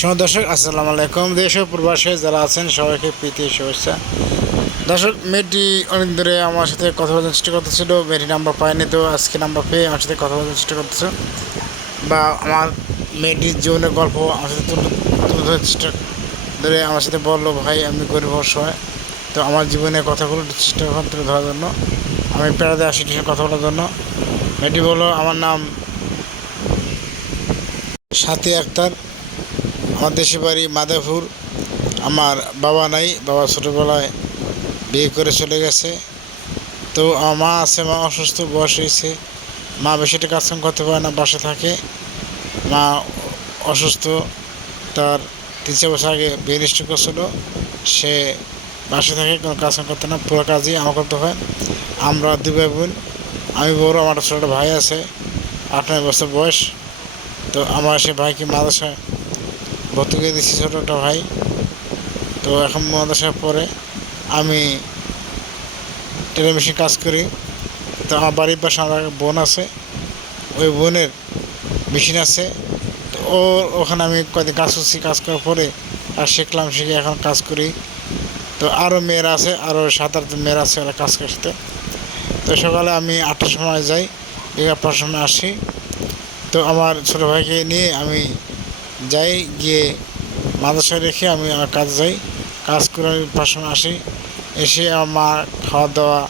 সময় দর্শক, আসসালামু আলাইকুম। দেশ প্রবাসে যারা আছেন, সবাইকে প্রীতি শুভেচ্ছা। দর্শক, মেয়েটি অনেক ধরে আমার সাথে কথা বলার চেষ্টা করতেছিল মেয়েটি নাম্বার পায়নি, তো আজকে নাম্বার পেয়ে আমার সাথে কথা বলার চেষ্টা করতেছে। বা আমার মেয়েটির জীবনের গল্প আমার সাথে তুলে তুলে ধরার চেষ্টা ধরে আমার সাথে বলল, ভাই, আমি গরিব অসহায় তো আমার জীবনের কথাগুলো চেষ্টা করলাম তুলে ধরার জন্য। আমি পেড়াতে আসি কথা বলার জন্য। মেয়েটি বলল, আমার নাম সাথী আক্তার। আমার বাড়ি মাদাপুর আমার বাবা নাই, বাবা ছোটোবেলায় বিয়ে করে চলে গেছে। তো আমার মা আছে, মা অসুস্থ, বয়স হয়েছে। মা বেশিটা কাজ করতে পারে না বাসা থাকে। মা অসুস্থ, তার তিন চার বছর আগে বিয়ে নিষ্ঠ করছিল। সে বাসা থাকে, কোনো কাজ করতে না, পুরো কাজই আমার করতে হয়। আমরা দুই ভাই বোন, আমি বড়, আমার ছোটো ভাই আছে, আট নয় বছর বয়স। তো আমার সে ভাইকে মাদ্রাসায় ভর্তি দিচ্ছি ছোটো একটা ভাই। তো এখন মাদ্রাসায় পরে আমি টেলিমেশিন কাজ করি। তো আমার বাড়ির পাশে আমার বোন আছে। ওই বোনের মেশিন আছে। তো ও ওখানে আমি কয়েকদিন কাজ করছি, কাজ করার পরে আর শিখলাম, শিখে এখন কাজ করি। তো আরও মেয়েরা আছে, আরও সাত আট মেয়েরা আছে ওরা কাজ করতে তো সকালে আমি আটটার সময় যাই, এগারোটার সময় আসি। তো আমার ছোটো ভাইকে নিয়ে আমি যাই, গিয়ে মাদ্রাসায় রেখে আমি আমার কাজ যাই। কাজ করে আমি সময় আসি। এসে আমার খাওয়া দাওয়া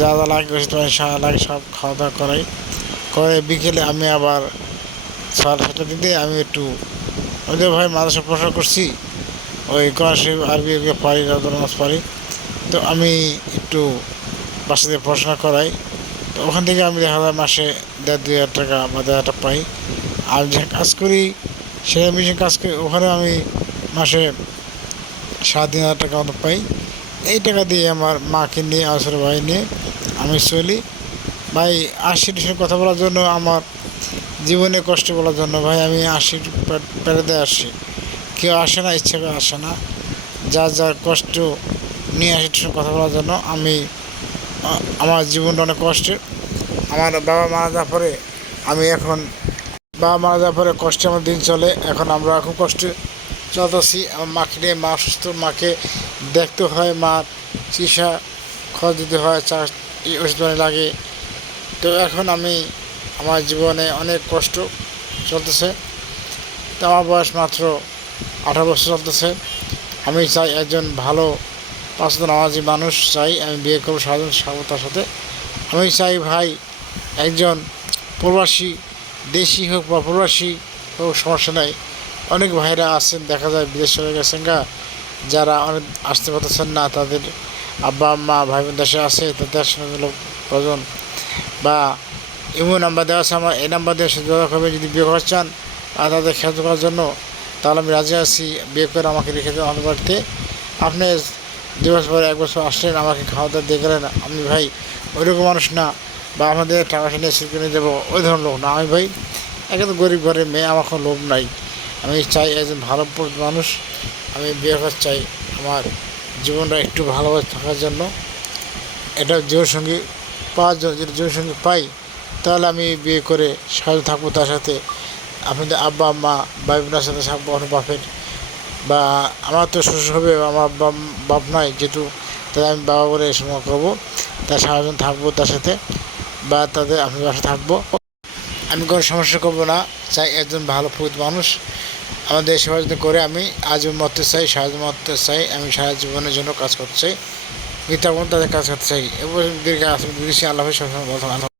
যা যা লাগে ওষুধ লাগে সব খাওয়া দাওয়া করাই। করে বিকেলে আমি আবার সাড়ে সাতটার দিতে আমি একটু ওই যে ভাই মাদ্রাসা পড়াশোনা করছি, ওই কোরআন আরবি পারি নামাজ পারি তো আমি একটু বাসাতে পড়াশোনা করাই। তো ওখান থেকে আমি দেখা যায় মাসে দেড় দুই হাজার টাকা বা দেড় হাজার টাকা পাই। আর যে কাজ করি সে মেশিন কাজ করি ওখানে আমি মাসে সাত তিন হাজার টাকা মতো পাই। এই টাকা দিয়ে আমার মাকে নিয়ে ছোটো ভাই নিয়ে আমি চলি। ভাই আশির সঙ্গে কথা বলার জন্য আমার জীবনে কষ্ট বলার জন্য ভাই, আমি আশির পেড়াতে আসি কেউ আসে না, ইচ্ছা করে আসে না। যার যার কষ্ট নিয়ে আশির সঙ্গে কথা বলার জন্য আমি আমার জীবনটা অনেক কষ্টের। আমার বাবা মারা যাওয়ার পরে আমি এখন বাবা মারা যাওয়ার পরে কষ্টে আমার দিন চলে। এখন আমরা খুব কষ্টে চলতেছি। আমার মাকে নিয়ে মা অসুস্থ। মাকে দেখতে হয় মার চিকিৎসা খরচ দিতে হয় চা ওষুধ লাগে। তো এখন আমি আমার জীবনে অনেক কষ্ট চলতেছে। তো আমার বয়স মাত্র আঠারো বছর চলতেছে। আমি চাই একজন ভালো পাঁচ নামাজি মানুষ চাই। আমি বিয়ে করব সাবতার সাথে। আমি চাই ভাই একজন প্রবাসী দেশি হোক বা প্রবাসী হোক, সমস্যা নাই। অনেক ভাইরা আছেন, দেখা যায় বিদেশ চলে গেছেন গা। যারা অনেক আসতে পারতেছেন না, তাদের আব্বা, আম্মা ভাই বোন দেশে আছে, তাদের সঙ্গে প্রয়োজন। বা ইমো নাম্বার দেওয়া আছে আমার, এই নাম্বার দিয়ে যোগাযোগ করবে, যদি বিয়ে করতে চান আর তাদের খেয়াল করার জন্য, তাহলে আমি রাজি আছি। বিয়ে করে আমাকে রেখে দেবেন আমার বাড়িতে। আপনি দু বছর পরে, এক বছর আসলেন, আমাকে খাওয়া দাওয়া দিয়ে গেলেন। আমি ভাই, ওইরকম মানুষ না। বা আমাদের টাকা নিয়ে শুরু করে দেবো, ওই ধরনের লোক না। আমি ভাই, একদম গরিব ঘরের মেয়ে, আমার কোনো লোভ নাই। আমি চাই একজন ভালো মানুষ। আমি বিয়ে করতে চাই আমার জীবনটা একটু ভালোভাবে থাকার জন্য। এটা জীবনসঙ্গী পাওয়ার জন্য, যদি জীবনসঙ্গী পাই, তাহলে আমি বিয়ে করে সাহায্য থাকব, তার সাথে আপনাদের আব্বা, আম্মা, ভাই বোনের সাথে থাকব, আমার বাপের। বা আমার তো শ্বশুর হবে, আমার বাপ- নাই যেহেতু তাই আমি বাবা বলে সময় করব। তার সারাজন থাকব তার সাথে। বা তাদের আমি বাসা থাকব। আমি কোনো সমস্যা করব না, চাই একজন ভালো প্রকৃত মানুষ। আমাদের সেবা যদি করে আমি আজ মরতে চাই, সারা মরতে চাই, আমি সারা জীবনের জন্য কাজ করতে চাই। মিথ্যা তাদের কাজ করতে চাই। এবং দীর্ঘ আসবে আল্লাহ সবসময় বলতাম